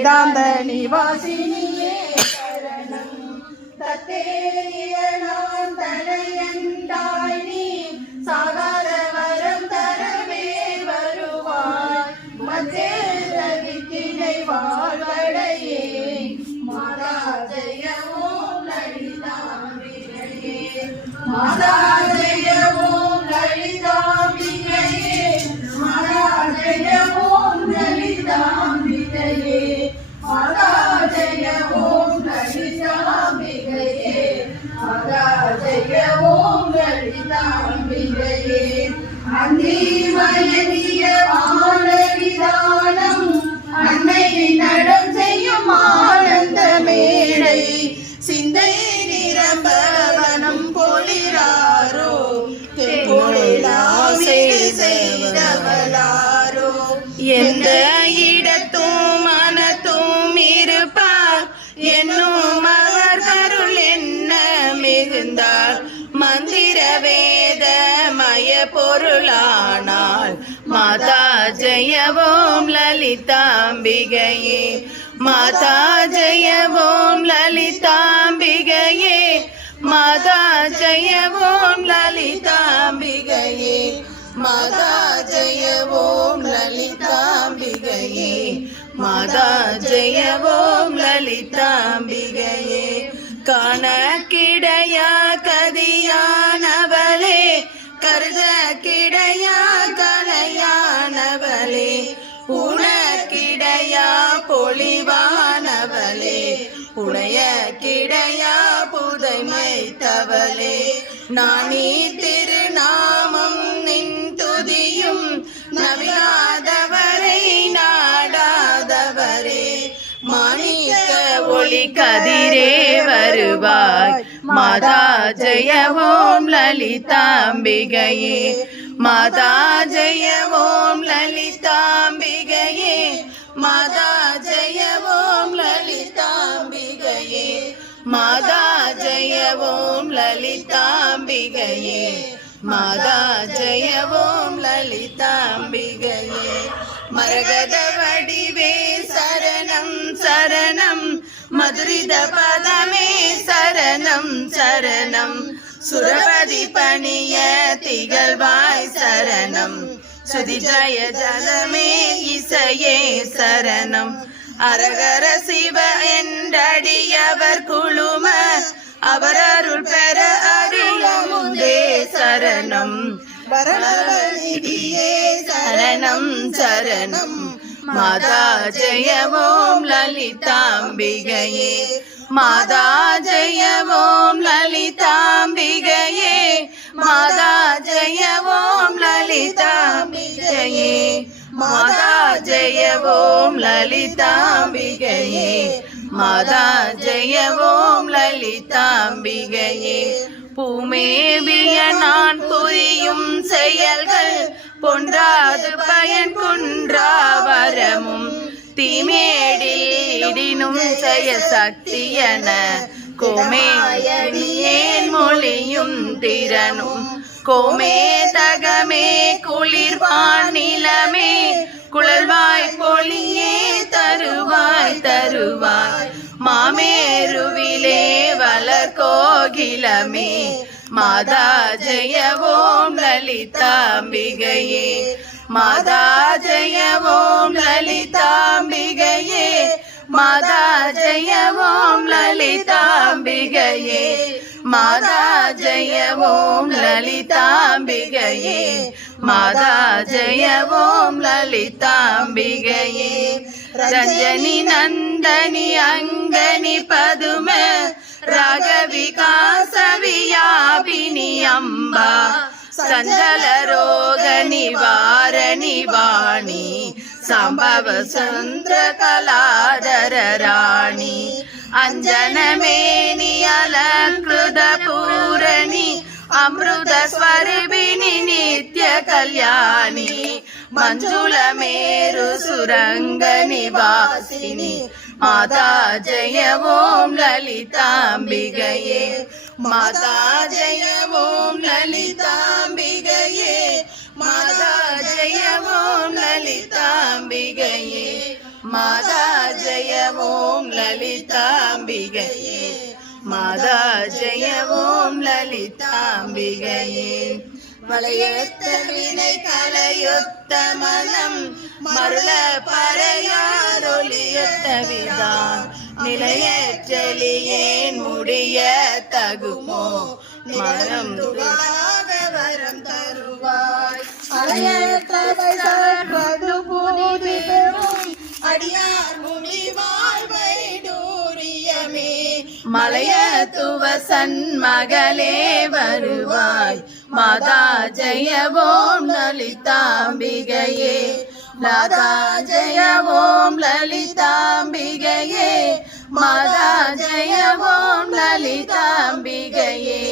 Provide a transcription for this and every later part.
வேதாந்த நிவாசினியே சரணம். தத்தேரிய நான் தலையண்டாய் நீ சாகாத வரம் தரவே வருவாய். மச்சேதவிக்கினை வாழ்வடையே மாதா ஜெய ஓம் லலிதாம்பிகையே. மாதா ஜெய ஓம் லலிதாம்பிகையே. மாதா ஜெய ஓம் லலிதாம்பிகையே. மாதா ஜெய ஓம் லலிதாம்பிகையே. மாதா ஜெய ஓம் லலிதாம்பிகையே. அந்திமயனிய வாழவிதானம் அன்னை நடம் செய்யும் ஆனந்த மேடை சிந்தை நிரம்பவனம் பொழிறாரோ பொழிலாசை செய்தவளாரோ. எந்த இடத்தும் மனத்தும் இருப்பார் என்னும் அவர் கருள் என்ன மிகுந்தார். மந்திர வேத மய பொருளானாள் மாதா ஜெய ஓம் லலிதாம்பிகையே. மாதா ஜெய ஓம் லலிதாம்பிகையே. மாதா ஜெய ஓம் லலிதாம்பிகையே. மாதா ஜெய ஓம் லலிதாம்பிகையே. மாதா ஜெய ஓம் லலிதாம்பிகையே. கணக்கிடையா கதியானவளே கருத கிடையா கலையானவளே உனக்கிடையா பொலிவானவளே உடைய கிடையா புதைமைத்தவளே. நானி திருநாமம் நின் துதியும் நவிலாதவரை நாடாதவரே. மாணிக்க ஒளி கதிரே வருவாய் மாதா ஜெய ஓம் லலிதாம்பிகையே. மாதா ஜெய ஓம் லலிதாம்பிகையே. மாதா ஜெய ஓம் லலிதாம்பிகையே. மாதா ஜெய ஓம் லலிதாம்பிகையே. மாதா ஜெய ஓம் லலிதாம்பிகையே. மரகத வடிவே சரணம் சரணம் மதுரித பதமே சரணம் சரணம். சுரபதி பணிய திகழ்வாய் சரணம். சுதி ஜய ஜலமே இசையே சரணம். அரகர சிவ என்றடியவர் குழும அவர் அருள் பெற அருளமுதே சரணம். வரணிதியே சரணம் சரணம். மாதா ஜெய ஓம் லலிதாம்பிகையே. மாதா ஜெய ஓம் லலிதாம்பிகையே. மாதா ஜெய ஓம் லலிதாம்பிகையே. மாதா ஜெய ஓம் லலிதாம்பிகையே. மாதா ஜெய ஓம் லலிதாம்பிகையே. பூமேவிய நான் புரியும் செயல்கள் பொன்றாது பயன் குன்றா வரமும் தீமேடில் இடினும் செய்ய சக்தியன கோமேயன் மொழியும் திறனும். கோமே தகமே குளிர்வான் நிலமே குழல்வாய் பொழியே தருவாய் தருவாய். மாமேருவிலே வளர் கோகிலமே மாதா ஜெய ஓம் லலிதாம்பிகையே. மாதா ஜெய ஓம் லலிதாம்பிகையே. மாதா ஜெய ஓம் லலிதாம்பிகையே. மாதா ஜெய ஓம் லலிதாம்பிகையே. மாதா ஜெய ஓம் லலிதாம்பிகையே. ரஞ்சனி நந்தனி அங்கனி பதும ராகவிகாச வியாபினி அம்பா சஞ்சல ரோக நிவாரணி வாணி சம்பவ சந்திர கலாதர ராணி. அஞ்சனமேனி அலங்கிருத பூரணி அமிர்த ஸ்வரூபிணி நித்ய கல்யாணி. ಮಂಜುಳ ಮೇರು ಸುರಂಗ ನಿವಾಸಿನಿ ಮಾತಾ ಜಯ ಓಂ ಲಲಿತಾಂಬಿಗಯೇ ಮಾತಾ ಜಯ ಓಂ ಲಲಿತಾಂಬಿಗಯೇ ಮಾತಾ ಜಯ ಓಂ ಲಲಿತಾಂಬಿಗಯೇ மாதா ஜெய ஓம் லலிதாம்பிகையே மாதா ஜெய ஓம் லலிதாம்பிகையே மலையொத்த வினை கலையொத்த மனம் மருள பறையாரொலியொத்த விதான் நிலையற்றலியேன் முடிய தகுமோ மனம் துகாக வரம் தருவாய் அலையற்றவை சற்றது போதிடும் அடியார் முடிவாய் வைடூரியமே மலையத்துவ சன்மகளே வருவாய் மாதா ஜெய ஓம் லலிதாம்பிகையே மாதா ஜெய ஓம் லலிதாம்பிகையே மாதா ஜெய ஓம் லலிதாம்பிகையே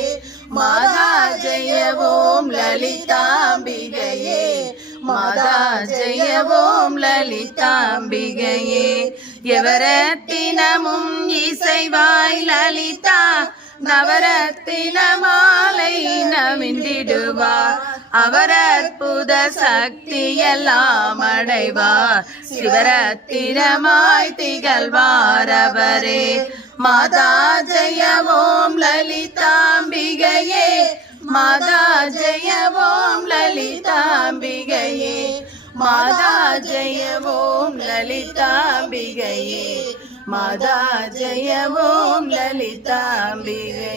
மாதா ஜெய ஓம் லலிதாம்பிகையே மாதா ஜெய ஓம் லலிதாம்பிகையே எவரத்தினமும் இசைவாய் லலிதா நவரத்தின மாலை நவிந்திடுவார் அவர் அற்புத சக்தி எல்லாம் அடைவார் சிவரத்தினமாய் திகழ்வார் அவரே மாதா ஜெய ஓம் லலிதாம்பிகையே மாதா ஜெய ஓம் லலிதாம்பிகையே மாதா ஜெய ஓம் லலிதாம்பிகையே மாதா ஜெய ஓம் லலிதாம்பிகையே